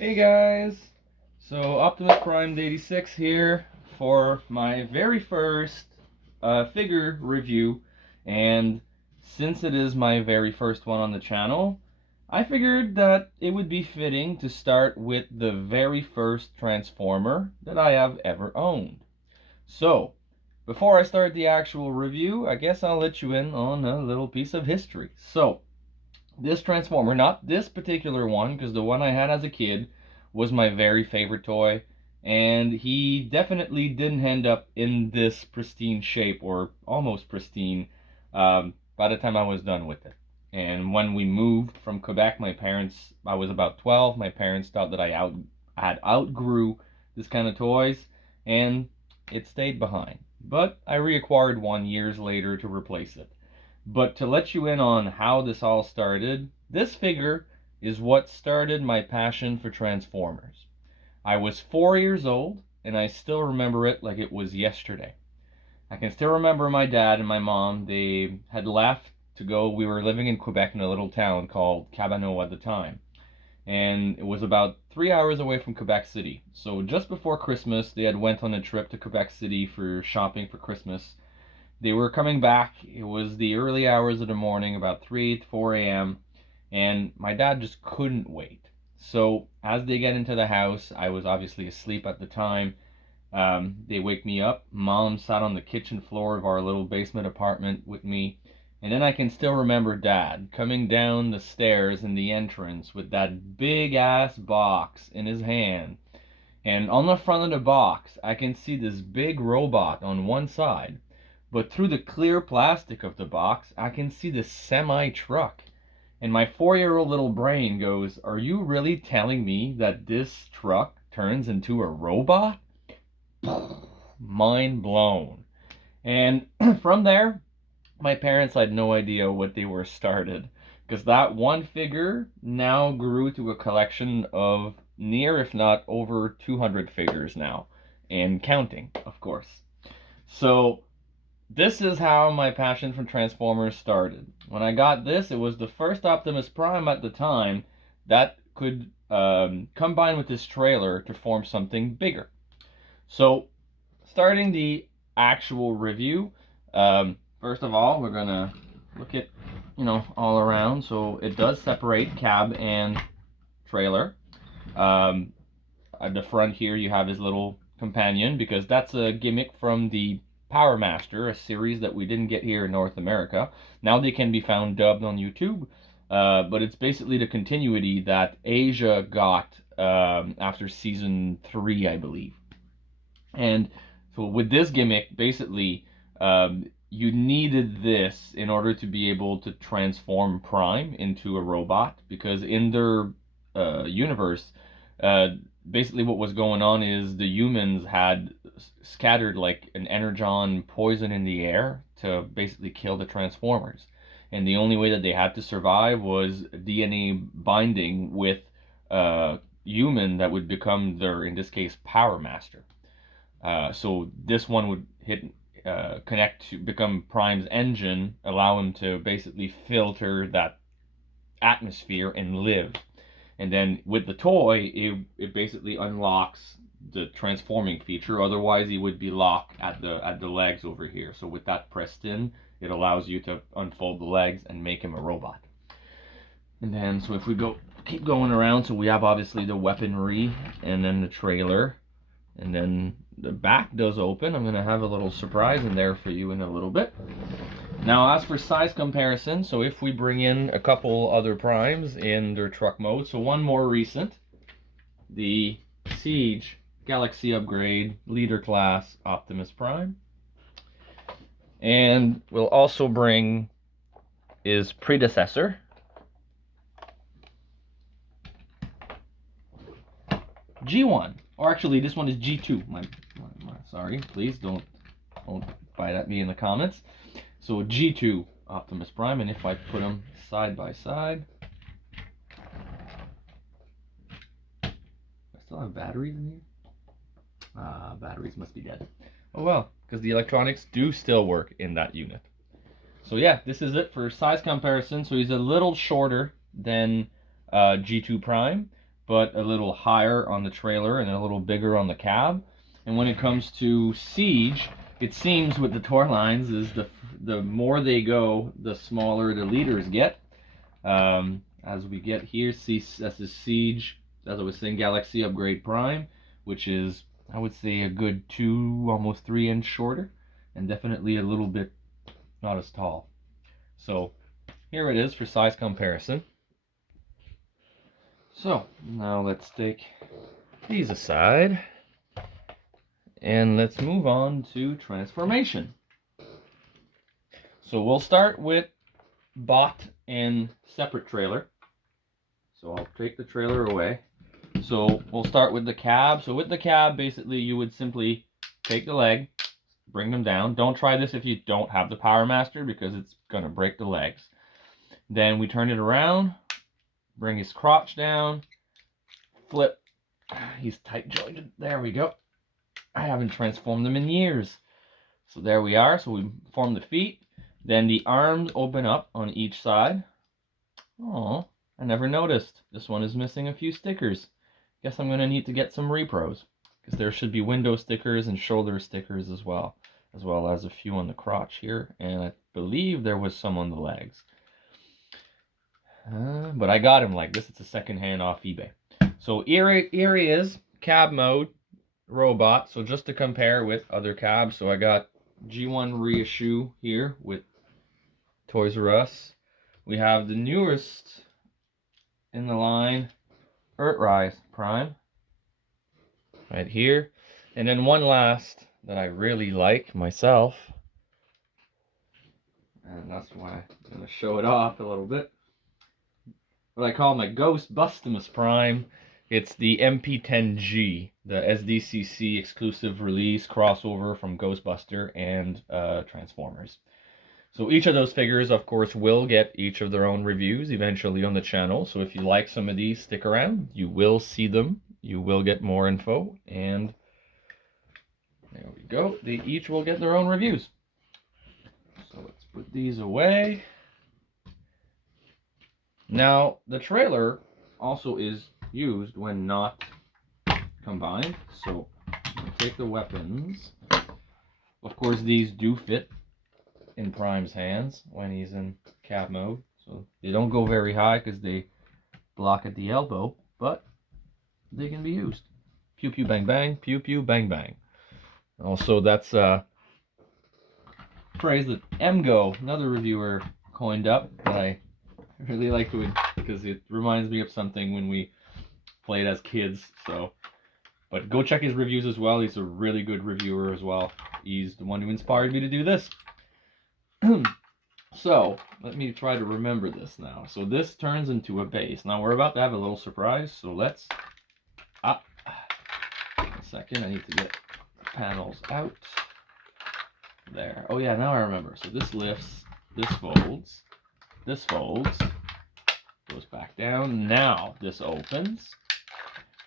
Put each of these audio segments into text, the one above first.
Hey guys! So Optimus Prime 86 here for my very first figure review, and since it is my very first one on the channel, I figured that it would be fitting to start with the very first Transformer that I have ever owned. So, before I start the actual review, I guess I'll let you in on a little piece of history. So, this Transformer, not this particular one, because the one I had as a kid was my very favorite toy, and he definitely didn't end up in this pristine shape, or almost pristine, by the time I was done with it. And when we moved from Quebec, I was about 12, my parents thought that I had outgrew this kind of toys, and it stayed behind. But I reacquired one years later to replace it. But to let you in on how this all started, this figure is what started my passion for Transformers. I was 4 years old, and I still remember it like it was yesterday. I can still remember my dad and my mom. They had left to go. We were living in Quebec in a little town called Cabano at the time. And it was about 3 hours away from Quebec City. So just before Christmas, they had went on a trip to Quebec City for shopping for Christmas. They were coming back. It was the early hours of the morning, about 3 to 4 a.m., and my dad just couldn't wait. So as they get into the house, I was obviously asleep at the time. They wake me up. Mom sat on the kitchen floor of our little basement apartment with me. And then I can still remember Dad coming down the stairs in the entrance with that big ass box in his hand. And on the front of the box, I can see this big robot on one side. But through the clear plastic of the box, I can see the semi-truck. And my 4-year-old little brain goes, are you really telling me that this truck turns into a robot? Mind blown. And from there, my parents had no idea what they were started. Because that one figure now grew to a collection of near, if not over 200 figures now. And counting, of course. So this is how my passion for Transformers started. When I got this, it was the first Optimus Prime at the time that could combine with this trailer to form something bigger. So, starting the actual review, first of all, we're gonna look at, all around. So it does separate cab and trailer. At the front here, you have his little companion, because that's a gimmick from the Power Master, a series that we didn't get here in North America. Now they can be found dubbed on YouTube, but it's basically the continuity that Asia got after season 3, I believe. And so with this gimmick, basically, you needed this in order to be able to transform Prime into a robot, because in their universe, basically what was going on is the humans had scattered like an energon poison in the air to basically kill the Transformers. And the only way that they had to survive was DNA binding with a human that would become their, in this case, Power Master. So this one would connect to become Prime's engine, allow him to basically filter that atmosphere and live. And then with the toy, it basically unlocks the transforming feature. Otherwise, he would be locked at the legs over here. So with that pressed in, it allows you to unfold the legs and make him a robot. And then, so if we keep going around, so we have obviously the weaponry, and then the trailer, and then the back does open. I'm going to have a little surprise in there for you in a little bit. Now, as for size comparison, so if we bring in a couple other primes in their truck mode, so one more recent, the Siege Galaxy Upgrade Leader Class Optimus Prime. And we'll also bring his predecessor, G1. Or actually, this one is G2. Sorry, please don't bite at me in the comments. So G2 Optimus Prime, and if I put them side by side, I still have batteries in here. Batteries must be dead. Oh well, because the electronics do still work in that unit. So yeah, this is it for size comparison. So he's a little shorter than G2 Prime, but a little higher on the trailer and a little bigger on the cab. And when it comes to siege, it seems with the tour lines is the more they go, the smaller the liters get. As we get here, see, that's a siege, as I was saying, Galaxy Upgrade Prime, which is, I would say, a good 2, almost 3 inch shorter, and definitely a little bit not as tall. So here it is for size comparison. So now let's take these aside and let's move on to transformation. So we'll start with bought and separate trailer. So I'll take the trailer away. So we'll start with the cab. So with the cab, basically you would simply take the leg, bring them down. Don't try this if you don't have the Power Master because it's going to break the legs. Then we turn it around, bring his crotch down, flip. He's tight jointed. There we go. I haven't transformed them in years. So there we are. So we form the feet. Then the arms open up on each side. Oh, I never noticed. This one is missing a few stickers. Guess I'm going to need to get some repros, because there should be window stickers and shoulder stickers as well as a few on the crotch here, and I believe there was some on the legs. But I got him like this. It's a second hand off eBay. So here he is, cab mode, robot. So just to compare with other cabs, so I got G1 reissue here with Toys R Us. We have the newest in the line, Earthrise Prime, right here. And then one last that I really like myself, and that's why I'm going to show it off a little bit. What I call my Ghost Optimus Prime. It's the MP10G, the SDCC exclusive release crossover from Ghostbuster and Transformers. So each of those figures, of course, will get each of their own reviews eventually on the channel. So if you like some of these, stick around. You will see them. You will get more info. And there we go. They each will get their own reviews. So let's put these away. Now, the trailer also is used when not combined. So take the weapons. Of course, these do fit in Prime's hands when he's in cab mode. So they don't go very high because they block at the elbow, but they can be used. Pew pew bang bang, pew pew bang bang. Also, that's a phrase that MGO, another reviewer, coined up that I really like to, because it reminds me of something when we played as kids. So, but go check his reviews as well. He's a really good reviewer as well. He's the one who inspired me to do this. So let me try to remember this now. So this turns into a base. Now we're about to have a little surprise. So let's a second. I need to get panels out. There. Oh yeah, now I remember. So this lifts. This folds. This folds. Goes back down. Now this opens.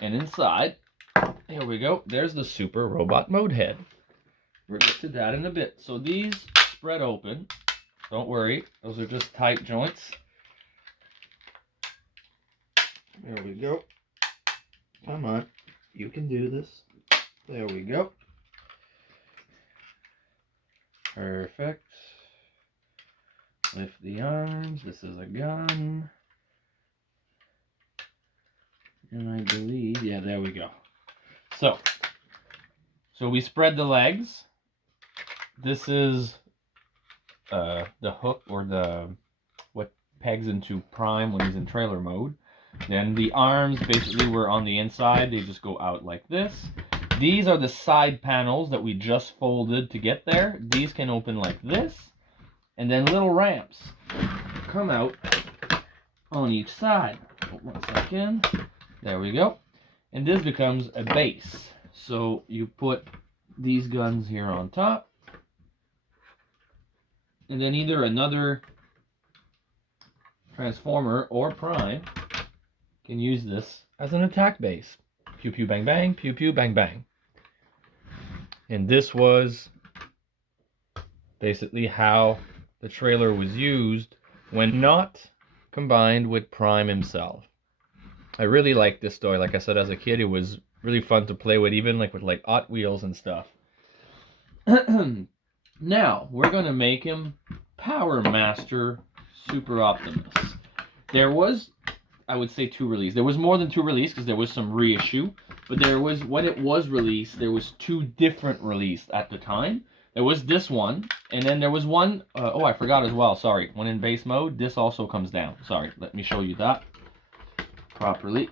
And inside, here we go. There's the Super Robot Mode head. We'll get to that in a bit. So these spread open. Don't worry. Those are just tight joints. There we go. Come on. You can do this. There we go. Perfect. Lift the arms. This is a gun. And I believe, yeah, there we go. So we spread the legs. This is the hook, or what pegs into Prime when he's in trailer mode. Then the arms basically were on the inside. They just go out like this. These are the side panels that we just folded to get there. These can open like this. And then little ramps come out on each side. Oh, 1 second. There we go. And this becomes a base. So you put these guns here on top. And then either another Transformer or Prime can use this as an attack base. Pew pew bang bang, pew pew bang bang. And this was basically how the trailer was used when not combined with Prime himself. I really like this toy. Like I said, as a kid, it was really fun to play with, even like with like Hot Wheels and stuff. Now, we're going to make him Power Master Super Optimus. There was, I would say, 2 releases. There was more than 2 releases because there was some reissue. But there was, when it was released, there was 2 different releases at the time. There was this one, and then there was one, oh, I forgot as well, sorry. When in base mode, this also comes down. Sorry, let me show you that properly.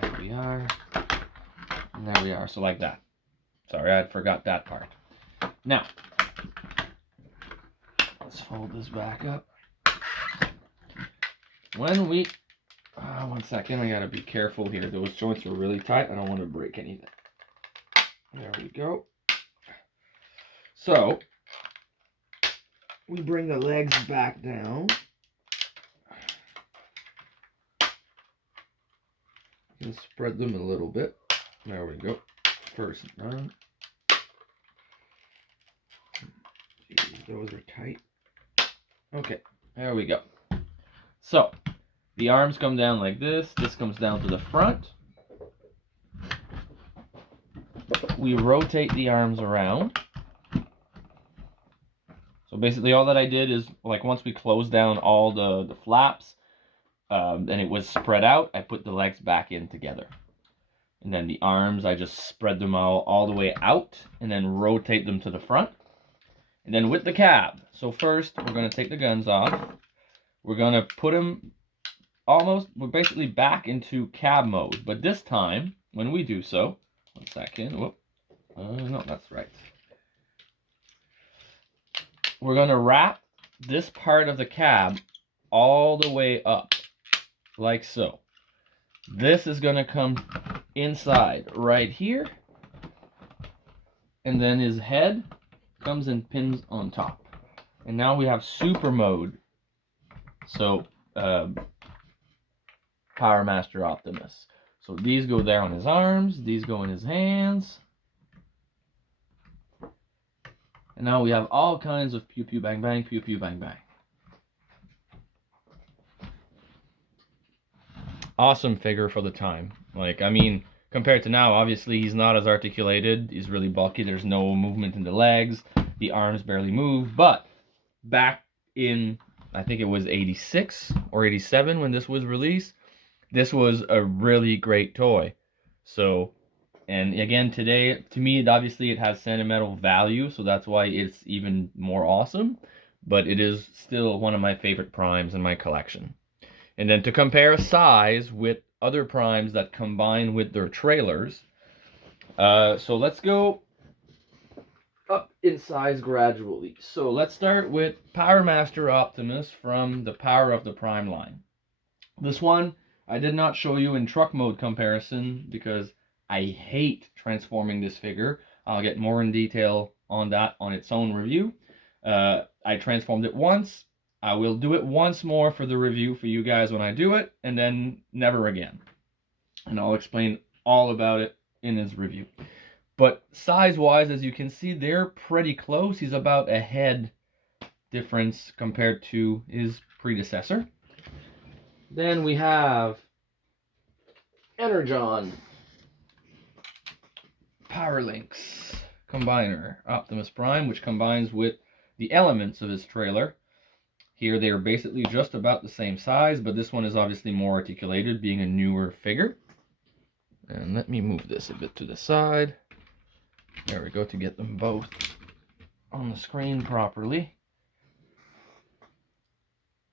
There we are. And there we are, so like that. Sorry, I forgot that part. Now, let's fold this back up. When we, one second, I gotta be careful here. Those joints are really tight. I don't want to break anything. There we go. So, we bring the legs back down. And spread them a little bit. There we go. First round. Jeez, those are tight. Okay, there we go. So, the arms come down like this. This comes down to the front. We rotate the arms around. So basically all that I did is, like, once we closed down all the flaps, and it was spread out, I put the legs back in together. And then the arms, I just spread them all the way out and then rotate them to the front. And then with the cab, so first we're going to take the guns off. We're going to put them we're basically back into cab mode. But this time, when we do so, one second, whoop, no, that's right. We're going to wrap this part of the cab all the way up, like so. This is going to come inside right here, and then his head comes and pins on top. And now we have super mode. So, Power Master Optimus. So these go there on his arms, these go in his hands. And now we have all kinds of pew pew bang bang, pew pew bang bang. Awesome figure for the time. Like, I mean, compared to now, obviously he's not as articulated. He's really bulky. There's no movement in the legs. The arms barely move. But back in, I think it was 86 or 87 when this was released, this was a really great toy. So, and again, today, to me, obviously it has sentimental value, so that's why it's even more awesome. But it is still one of my favorite primes in my collection. And then to compare size with other primes that combine with their trailers, so let's go up in size gradually. So let's start with Power Master Optimus from the Power of the Prime line. This one I did not show you in truck mode comparison because I hate transforming this figure. I'll get more in detail on that on its own review. I transformed it once. I will do it once more for the review for you guys when I do it, and then never again. And I'll explain all about it in his review. But size-wise, as you can see, they're pretty close. He's about a head difference compared to his predecessor. Then we have Energon Power Links Combiner Optimus Prime, which combines with the elements of his trailer. Here they are basically just about the same size, but this one is obviously more articulated, being a newer figure. And let me move this a bit to the side. There we go, to get them both on the screen properly.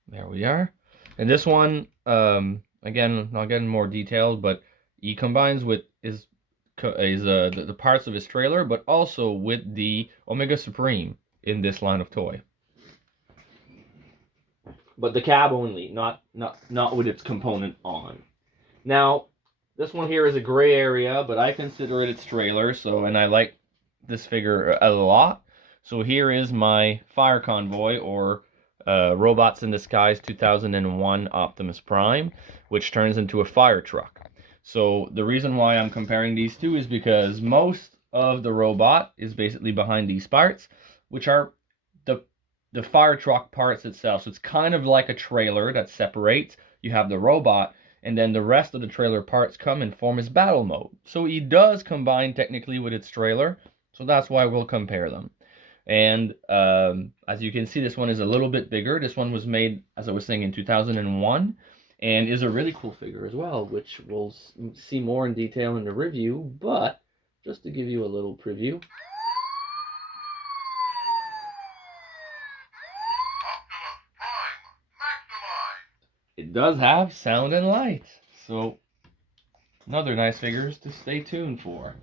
There we are. And this one, again, I'll get in more detailed, but he combines with the parts of his trailer, but also with the Omega Supreme in this line of toy. But the cab only, not with its component on. Now, this one here is a gray area, but I consider it its trailer, so, and I like this figure a lot. So here is my Fire Convoy, or Robots in Disguise 2001 Optimus Prime, which turns into a fire truck. So the reason why I'm comparing these two is because most of the robot is basically behind these parts, which are the fire truck parts itself. So it's kind of like a trailer that separates. you have the robot, and then the rest of the trailer parts come and form his battle mode. So he does combine technically with its trailer, so that's why we'll compare them. And as you can see, this one is a little bit bigger. This one was made, as I was saying, in 2001, and is a really cool figure as well, which we'll see more in detail in the review, but just to give you a little preview. It does have sound and light, so another nice figures to stay tuned for.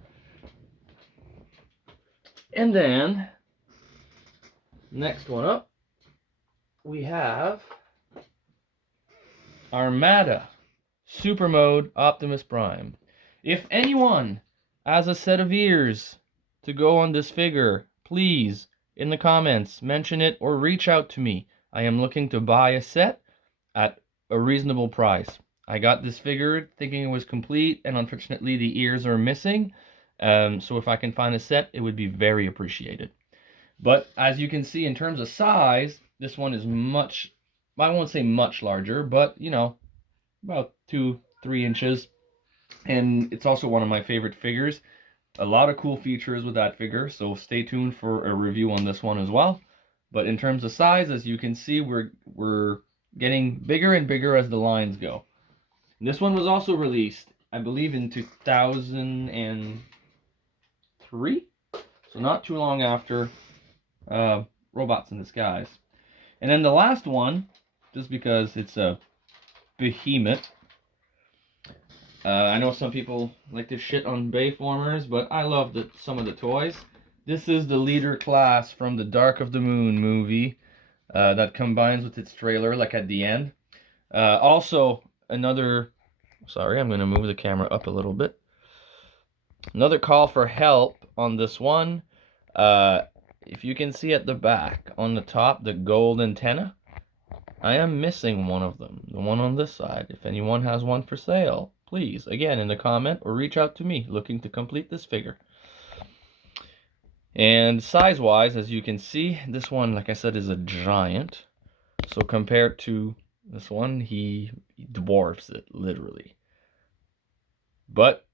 And then, next one up, we have Armada Super Mode Optimus Prime. If anyone has a set of ears to go on this figure, please, in the comments, mention it or reach out to me. I am looking to buy a set at a reasonable price. I got this figure thinking it was complete, and unfortunately the ears are missing. So if I can find a set, it would be very appreciated. But as you can see, in terms of size, this one is much, I won't say much larger, but you know, about 2-3 inches. And it's also one of my favorite figures. A lot of cool features with that figure, so stay tuned for a review on this one as well. But in terms of size, as you can see, we're getting bigger and bigger as the lines go. This one was also released, I believe, in 2003, so not too long after Robots in Disguise. And then the last one, just because it's a behemoth, I know some people like to shit on Bayformers, but I love some of the toys. This is the leader class from the Dark of the Moon movie that combines with its trailer, like at the end. Also, another... Sorry, I'm going to move the camera up a little bit. Another call for help on this one. If you can see at the back, on the top, the gold antenna, I am missing one of them. The one on this side. If anyone has one for sale, please, again, in the comment or reach out to me looking to complete this figure. And size-wise, as you can see, this one, like I said, is a giant. So compared to this one, he dwarfs it, literally. But,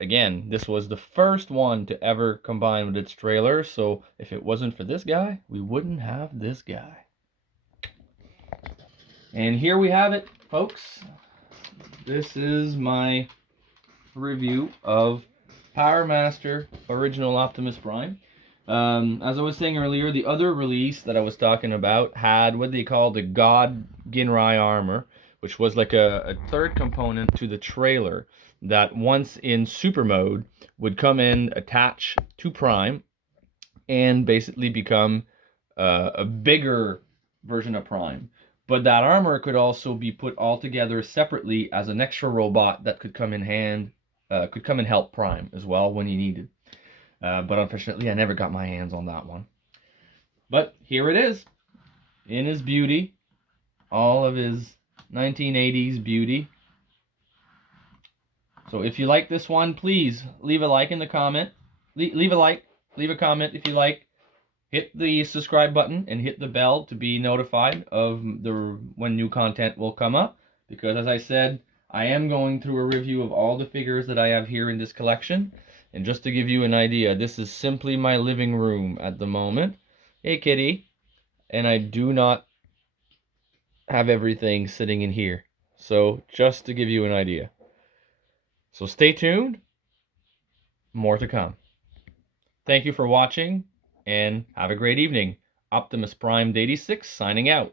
again, this was the first one to ever combine with its trailer, so if it wasn't for this guy, we wouldn't have this guy. And here we have it, folks. This is my review of Power Master Original Optimus Prime. As I was saying earlier, the other release that I was talking about had what they call the God Ginrai armor, which was like a third component to the trailer that once in super mode would come in, attach to Prime, and basically become a bigger version of Prime. But that armor could also be put all together separately as an extra robot that could come in could come and help Prime as well when he needed. But unfortunately, I never got my hands on that one. But here it is, in his beauty, all of his 1980s beauty. So if you like this one, please leave a like in the comment. Leave a like, leave a comment if you like. Hit the subscribe button and hit the bell to be notified of when new content will come up. Because as I said, I am going through a review of all the figures that I have here in this collection. And just to give you an idea, this is simply my living room at the moment. Hey, kitty. And I do not have everything sitting in here. So just to give you an idea. So stay tuned. More to come. Thank you for watching, and have a great evening. Optimus Prime 86 signing out.